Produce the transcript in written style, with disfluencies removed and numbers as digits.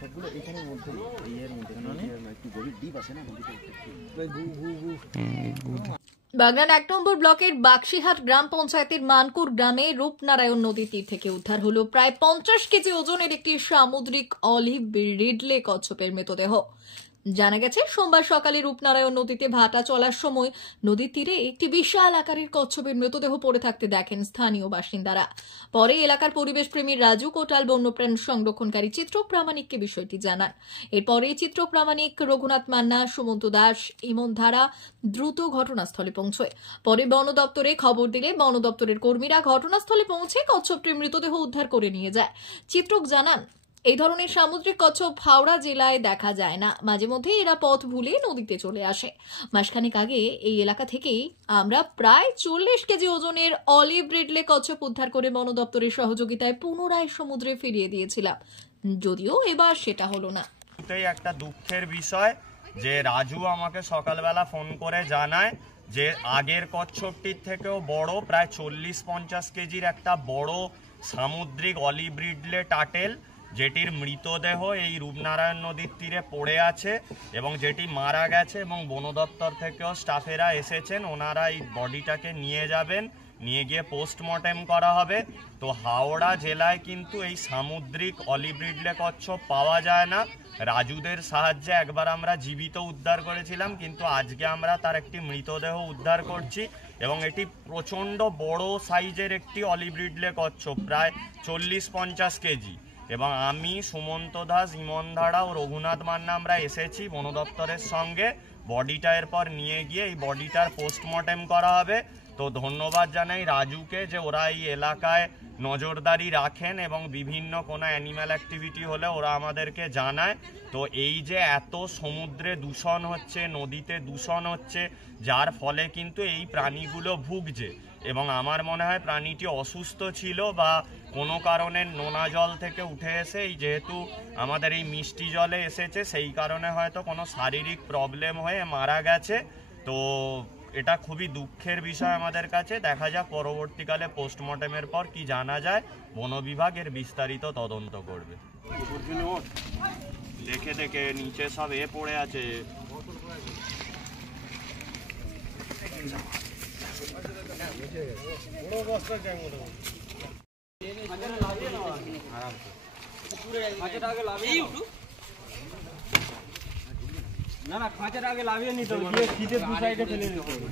সবগুলো এখানের মধ্যে এর মধ্যে মানে একটু গভীর দ্বীপ আছে না নদীটা বাগনান ১ নম্বর ব্লকের বাক্সিহাট গ্রাম পঞ্চায়েতের মানকুর গ্রামে রূপনারায়ণ নদীর তীর থেকে উদ্ধার হলো প্রায় 50 কেজি ওজনের একটি সামুদ্রিক অলিভ রিডলে কচ্ছপের মৃতদেহ। জানা গেছে সোমবার সকালে রূপনারায়ণ নদীতে ভাটা চলার সময় নদীর তীরে একটি বিশাল আকারের কচ্ছপের মৃতদেহ পড়ে থাকতে দেখেন স্থানীয় বাসিন্দারা। পরে এলাকার পরিবেশ প্রেমী রাজু কোটাল বন্যপ্রাণ সংরক্ষণকারী চিত্রক প্রামাণিককে বিষয়টি জানান। এরপরে চিত্রক প্রামাণিক, রঘুনাথ মান্না, সুমন্ত দাস, ইমন ধারা দ্রুত ঘটনাস্থলে পৌঁছয়। পরে বন দপ্তরে খবর দিলে বন দপ্তরের কর্মীরা ঘটনাস্থলে পৌঁছে কচ্ছপটির মৃতদেহ উদ্ধার করে নিয়ে যায়। চিত্রক জানান, এই ধরনের সামুদ্রিক কচ্ছপ হাওড়া জেলায় দেখা যায় না, মাঝে মধ্যে এরা পথ ভুলে নদীতে চলে আসে। মাসখানেক আগে এই এলাকা থেকেই আমরা প্রায় 40 কেজি ওজনের অলিভ রিডলে কচ্ছপ উদ্ধার করে বন দপ্তরের সহযোগিতায় পুনরায় সমুদ্রে ফিরিয়ে দিয়েছিলাম, যদিও এবার সেটা হলো না। এটাই একটা দুঃখের বিষয় যে রাজু আমাকে সকালবেলা ফোন করে জানায় যে আগের কচ্ছপটির থেকেও বড়, প্রায় 40-50 কেজির একটা বড় সামুদ্রিক অলিভ রিডলে টাটেল, যেটির মৃতদেহ এই রূপনারায়ণ নদীর তীরে পড়ে আছে এবং যেটি মারা গেছে, এবং বন দপ্তর থেকেও স্টাফেরা এসেছেন, ওনারা এই বডিটাকে নিয়ে যাবেন, নিয়ে গিয়ে পোস্টমর্টেম করা হবে। তো হাওড়া জেলায় কিন্তু এই সামুদ্রিক অলিভ রিডলে কচ্ছপ পাওয়া যায় না। রাজুদের সাহায্যে একবার আমরা জীবিত উদ্ধার করেছিলাম, কিন্তু আজকে আমরা তার একটি মৃতদেহ উদ্ধার করছি এবং এটি প্রচণ্ড বড় সাইজের একটি অলিভ রিডলে কচ্ছপ, প্রায় 40-50 কেজি। এবং আমি, সুমন্ত দাস, ইমন ধারা ও রঘুনাথ মান্না আমরা এসেছি বন দপ্তরের সঙ্গে। বডিটা এরপর নিয়ে গিয়ে এই বডিটার পোস্টমর্টেম করা হবে। তো ধন্যবাদ জানাই রাজুকে যে ওরা এই এলাকায় নজরদারি রাখেন এবং বিভিন্ন কোনো অ্যানিম্যাল অ্যাক্টিভিটি হলে ওরা আমাদেরকে জানায়। তো এই যে এত সমুদ্রে দূষণ হচ্ছে, নদীতে দূষণ হচ্ছে, যার ফলে কিন্তু এই প্রাণীগুলো ভুগছে এবং আমার মনে হয় প্রাণীটি অসুস্থ ছিল বা কোনো কারণে নোনা জল থেকে উঠে এসে এই যেহেতু আমাদের এই মিষ্টি জলে এসেছে, সেই কারণে হয়তো কোনো শারীরিক প্রবলেম হয়ে মারা গেছে। তো এটা খুবই দুঃখের বিষয় আমাদের কাছে। দেখা যাক পরবর্তীকালে পোস্টমর্টেমের পর কি জানা যায়। বন বিভাগ এর বিস্তারিত তদন্ত করবে। দেখে দেখে নিচে সব পড়ে আছে। না না, খাঁচার আগে লাভিয়ে নিতে হবে, শীতের দু সাইডে ফেলে দিতে হবে।